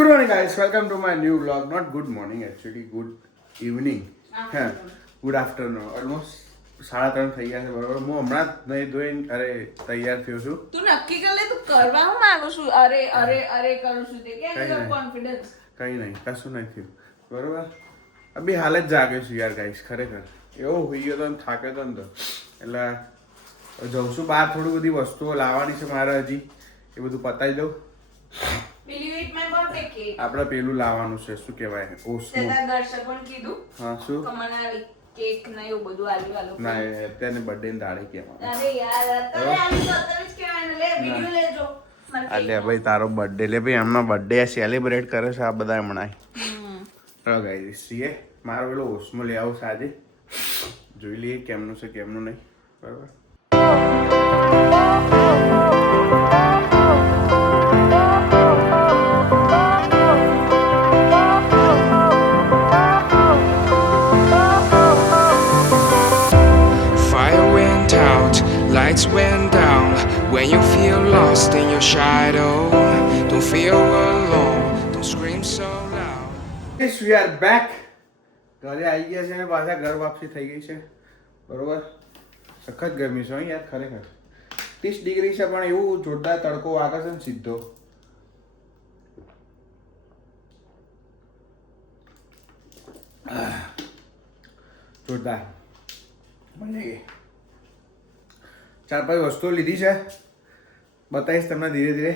Good morning, guys. Welcome to my new vlog. Not good morning, actually. Good evening. હા good afternoon. Almost 3:30 થઈ ગયા છે. બરોબર. હું હમણાં જ નહીં ધોઈને તૈયાર થયો છું. તું નક્કી કરી લે તું કરવા હું માંગુ છું. અરે કરું છું તે કે કોન્ફિડન્સ કઈ નહીં, કશું નહીં થયું. બરોબર. અભી હાલ જ જાગ્યો છું યાર ગાઈસ, ખરેખર એવો હોઈ ગયો તો ને થાક્યો તો ને તો એટલે જઉં છું બહાર. થોડી બધી વસ્તુઓ લાવવાની છે મારે હજી, એ બધું પતાવી દઉં. આપણે પેલું લાવવાનું છે, શું કહેવાય, ઓસ્મો. દર્શકોને કીધું હા શું કેક ને એવું બધું આલી વાલો ના અત્યારે બર્થડે ની દાડે કહેવાનું. અરે યાર અત્યારે આલી તો અત્યારે જ કહેવાનું. લે વિડિયો લેજો. અલે ભાઈ તારો બર્થડે લે ભાઈ, હમણાં બર્થડે સેલિબ્રેટ કરે છે આ બધા હમણાં. ચલો ગાઈસ છીએ મારો પેલો ઓસ્મો લઈ આવું આજે, જોઈ લઈએ કેમનું છે કેમનું નહીં. બરાબર. Lights went down when you feel lost in your shadow. Don't feel alone, don't scream so loud. Yes, we are back. ઘરે આવી ગયા છે અને પાછા ઘર વાપસી થઈ ગઈ છે. બરોબર. સખત ગરમી છે યાર, ખરેખર 30 ડિગ્રી છે, પણ એવું જોરદાર તડકો વાગે છે ને સીધો. જોરદાર મળી ગઈ. 4-5 વસ્તુઓ લીધી છે, બતાવીશ તમને ધીરે ધીરે.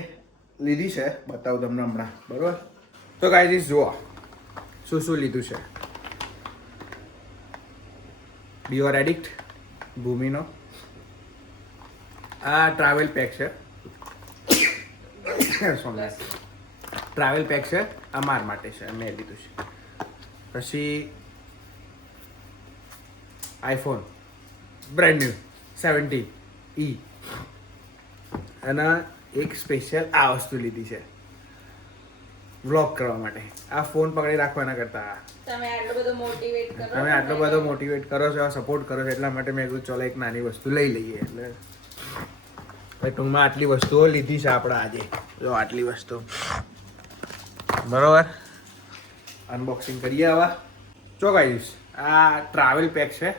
લીધી છે, બતાવું તમને હમણાં. બરાબર. તો ગાઈસ જુઓ શું શું લીધું છે. બીઓર એડિક્ટ ભૂમિનો આ ટ્રાવેલ પેક છે. ટ્રાવેલ પેક છે, આ માર માટે છે, મેં લીધું છે. પછી આઈફોન બ્રેન્ડ ન્યુ 17 ઈ, અને એક સ્પેશિયલ આ વસ્તુ લીધી છે વ્લોગ કરવા માટે. આ ફોન પકડી રાખવાના કરતા તમે આટલો બધો મોટિવેટ કરો છો, સપોર્ટ કરો છો, એટલા માટે મેં કીધું ચલો એક નાની વસ્તુ લઈ લઈએ. એટલે ટૂંકમાં આટલી વસ્તુઓ લીધી છે આપણે આજે. જો આટલી વસ્તુ. બરોબર. અનબોક્સિંગ કરીએ હવે. જો ગાઈસ આ ટ્રાવેલ પેક છે,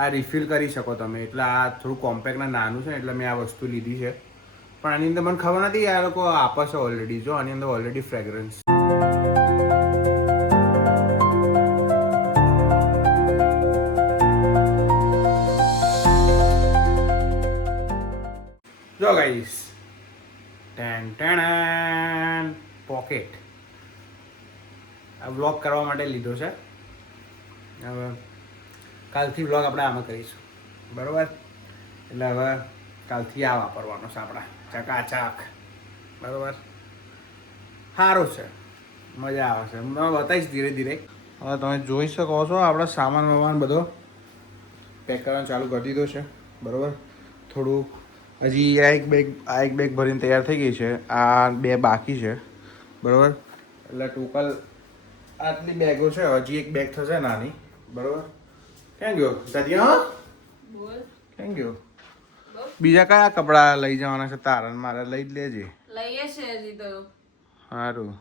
આ રિફિલ કરી શકો તમે. એટલે આ થોડું કોમ્પેક્ટ નાનું છે, એટલે મેં આ વસ્તુ લીધી છે. પણ આની અંદર મને ખબર નથી, આ લોકો આપે છે ઓલરેડી. જો આની અંદર ઓલરેડી ફ્રેગ્રન્સ. જો ગાઈસ પોકેટ આ વ્લોગ કરવા માટે લીધો છે. હવે કાલથી વ્લોગ આપણે આમાં કરીશું. બરાબર. એટલે હવે કાલથી આ વાપરવાનો છે આપણા ચકાચક. બરાબર. સારું છે, મજા આવે છે. હું તમને બતાવીશ ધીરે ધીરે. હવે તમે જોઈ શકો છો આપણે સામાન બધો પેક કરવાનું ચાલુ કરી દીધો છે. બરાબર. થોડું હજી આ એક બેગ ભરીને તૈયાર થઈ ગઈ છે, આ 2 બાકી છે. બરાબર. એટલે ટોટલ આટલી બેગો છે, હજી એક બેગ થશે નાની. બરાબર. ક્યાં ગયો દાદીયા? બોલ ક્યાં ગયો? બીજા કયા કપડા લઈ જવાના છે તારા? મારે લઈ જ લેજે. લઈએ છે હજી તો. સારું.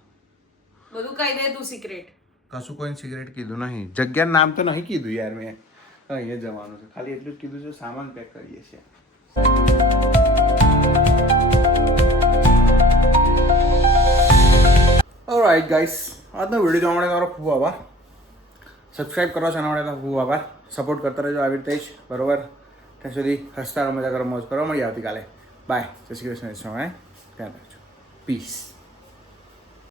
બધું કહી દે તું સિક્રેટ. કશું કોઈ સિગરેટ કીધું નહીં. જગ્યાનું નામ તો નહીં કીધું યાર મેં. અહીંયા જવાનું છે, ખાલી એટલું જ કીધું છે સામાન પેક કરીએ છીએ. ઓલરાઈટ ગાઈસ, આજનો વિડીયો જોવા માટે તમારો ખૂબ આભાર. સબસ્ક્રાઈબ કરો છો એના માટે ખૂબ આભાર. સપોર્ટ કરતા રહેજો આવી રીતે જ. બરાબર. ત્યાં સુધી હસતા રહો, મજા કરો, મોજ કરો. મળીએ આવતીકાલે. બાય. જય શ્રી કૃષ્ણ. ધ્યાન રાખજો. પીસ.